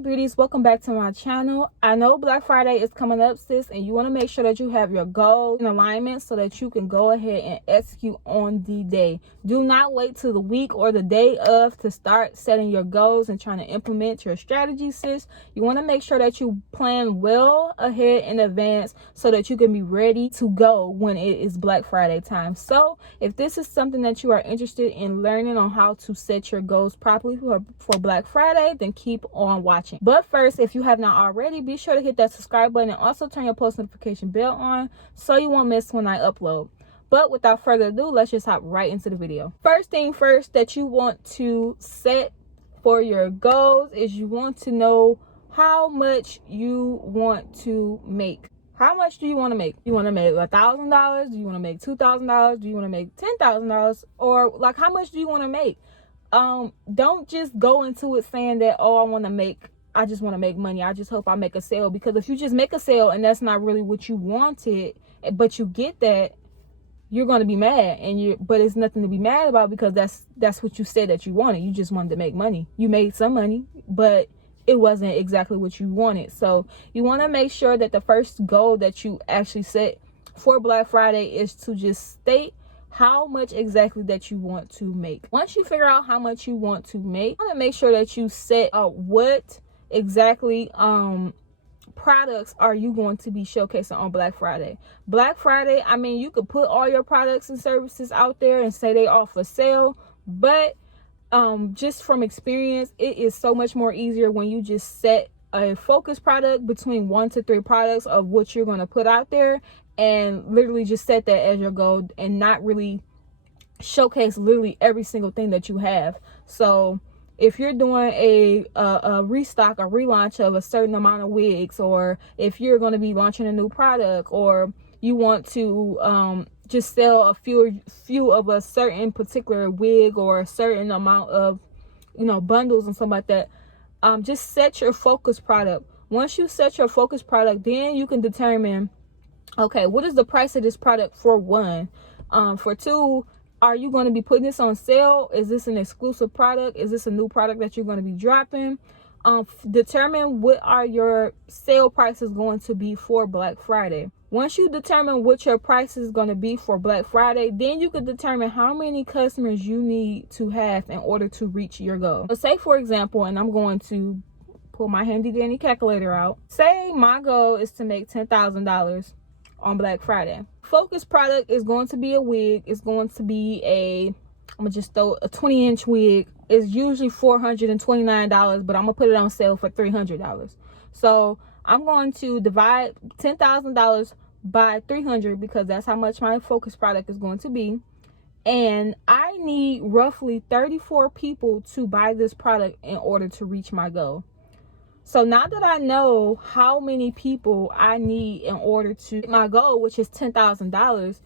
up, beauties? Welcome back to my channel. I know Black Friday is coming up, sis, and you want to make sure that you have your goals in alignment so that you can go ahead and execute on the day. Do not wait till the week or the day of to start setting your goals and trying to implement your strategy, sis. You want to make sure that you plan well ahead in advance so that you can be ready to go when it is Black Friday time. So if this is something that you are interested in learning on how to set your goals properly for Black Friday, then keep on watching. But first, if you have not already, be sure to hit that subscribe button and also turn your post notification bell on so you won't miss when I upload. But without further ado, let's just hop right into the video. First thing first that you want to set for your goals is you want to know how much you want to make. How much do you want to make? You want to make $1,000? Do you want to make $2,000? Do you want to make $10,000? Or like, how much do you want to make? Don't just go into it saying that, oh, I just want to make money. I just hope I make a sale. Because if you just make a sale and that's not really what you wanted, but you get that, you're going to be mad. But it's nothing to be mad about because that's what you said that you wanted. You just wanted to make money. You made some money, but it wasn't exactly what you wanted. So you want to make sure that the first goal that you actually set for Black Friday is to just state how much exactly that you want to make. Once you figure out how much you want to make, you want to make sure that you set out what exactly products are you going to be showcasing on Black Friday. Black Friday, I mean, you could put all your products and services out there and say they offer sale, but just from experience, it is so much more easier when you just set a focus product between 1 to 3 products of what you're going to put out there, and literally just set that as your goal and not really showcase literally every single thing that you have. So if you're doing a restock or relaunch of a certain amount of wigs, or if you're going to be launching a new product, or you want to just sell a few of a certain particular wig or a certain amount of bundles and stuff like that, just set your focus product. Once you set your focus product, then you can determine, okay, what is the price of this product for one? For two, are you going to be putting this on sale? Is this an exclusive product? Is this a new product that you're going to be dropping? Determine what are your sale prices going to be for Black Friday. Once you determine what your price is going to be for Black Friday, then you can determine how many customers you need to have in order to reach your goal. So say, for example, and I'm going to pull my handy dandy calculator out. Say my goal is to make $10,000 on Black Friday. Focus product is going to be a wig. It's going to be I'm gonna just throw a 20-inch wig. It's usually $429, but I'm gonna put it on sale for $300. So I'm going to divide $10,000 by 300 because that's how much my focus product is going to be. And I need roughly 34 people to buy this product in order to reach my goal. So now that I know how many people I need in order to hit my goal, which is $10,000,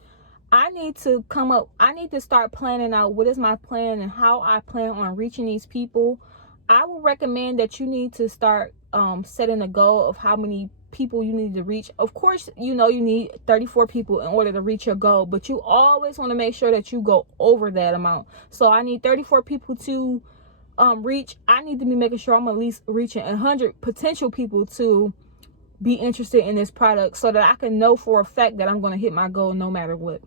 I need to start planning out what is my plan and how I plan on reaching these people. I would recommend that you need to start setting a goal of how many people you need to reach. Of course, you need 34 people in order to reach your goal, but you always want to make sure that you go over that amount. So I need 34 people to reach. I need to be making sure I'm at least reaching 100 potential people to be interested in this product so that I can know for a fact that I'm going to hit my goal no matter what.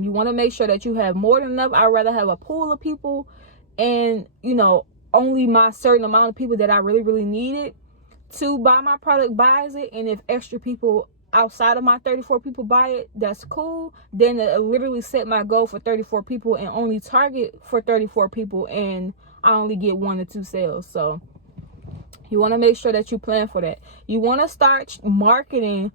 You want to make sure that you have more than enough. I'd rather have a pool of people and only my certain amount of people that I really needed to buy my product buys it. And if extra people outside of my 34 people buy it, that's cool. Then it literally set my goal for 34 people and only target for 34 people, and I only get 1 or 2 sales. So you want to make sure that you plan for that. You want to start marketing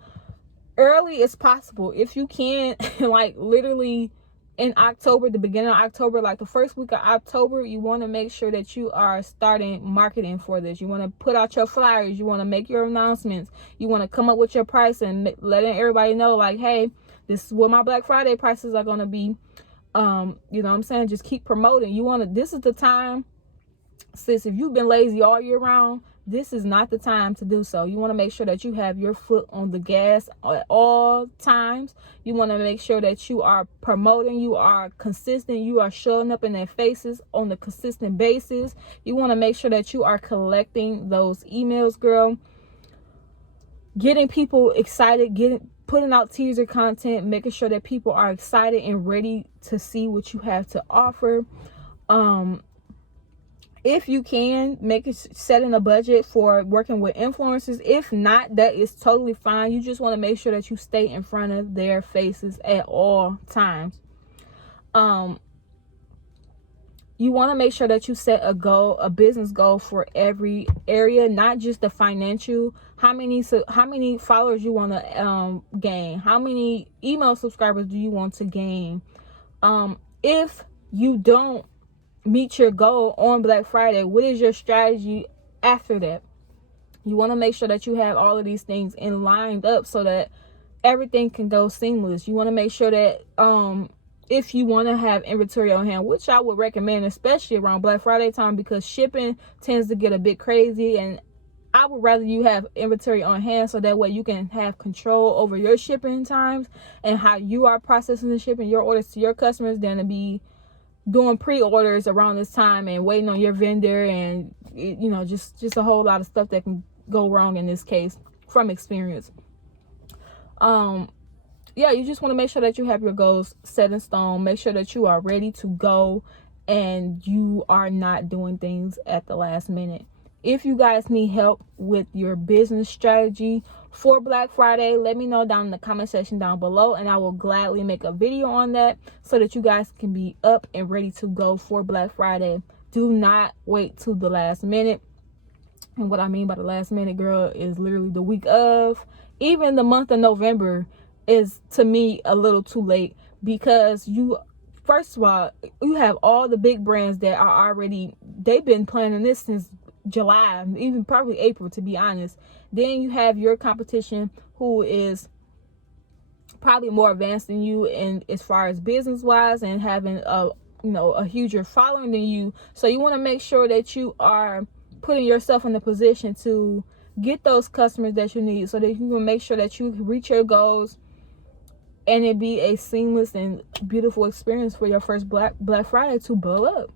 early as possible if you can. Like literally in October, the beginning of October, like the first week of October, you want to make sure that you are starting marketing for this. You want to put out your flyers. You want to make your announcements. You want to come up with your price and letting everybody know, like, hey, this is what my Black Friday prices are going to be. You know what I'm saying? Just keep promoting. This is the time, sis, if you've been lazy all year round, this is not the time to do so. You want to make sure that you have your foot on the gas at all times. You want to make sure that you are promoting, you are consistent, you are showing up in their faces on a consistent basis. You want to make sure that you are collecting those emails, girl. Getting people excited, putting out teaser content, making sure that people are excited and ready to see what you have to offer. If you can, setting a budget for working with influencers. If not, that is totally fine. You just want to make sure that you stay in front of their faces at all times. You want to make sure that you set a business goal for every area, not just the financial. How many followers you want to gain? How many email subscribers do you want to gain? If you don't meet your goal on Black Friday, what is your strategy after that? You want to make sure that you have all of these things lined up so that everything can go seamless. You want to make sure that if you want to have inventory on hand, which I would recommend, especially around Black Friday time, because shipping tends to get a bit crazy, and I would rather you have inventory on hand so that way you can have control over your shipping times and how you are processing and shipping your orders to your customers than to be doing pre-orders around this time and waiting on your vendor, and just a whole lot of stuff that can go wrong in this case from experience. Yeah, you just want to make sure that you have your goals set in stone. Make sure that you are ready to go and you are not doing things at the last minute. If you guys need help with your business strategy for Black Friday, let me know down in the comment section down below, and I will gladly make a video on that so that you guys can be up and ready to go for Black Friday. Do not wait till the last minute. And what I mean by the last minute, girl, is literally the week of. Even the month of November is, to me, a little too late, because first of all, you have all the big brands that are already, they've been planning this since July, even probably April, to be honest. Then you have your competition who is probably more advanced than you in as far as business wise and having a huger following than you. So you want to make sure that you are putting yourself in the position to get those customers that you need so that you can make sure that you reach your goals and it be a seamless and beautiful experience for your first Black Friday to blow up.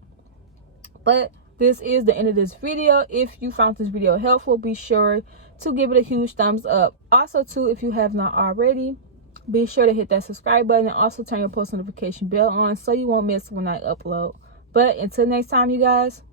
But this is the end of this video. If you found this video helpful, be sure to give it a huge thumbs up. Also, too, if you have not already, be sure to hit that subscribe button and also turn your post notification bell on so you won't miss when I upload. But until next time, you guys,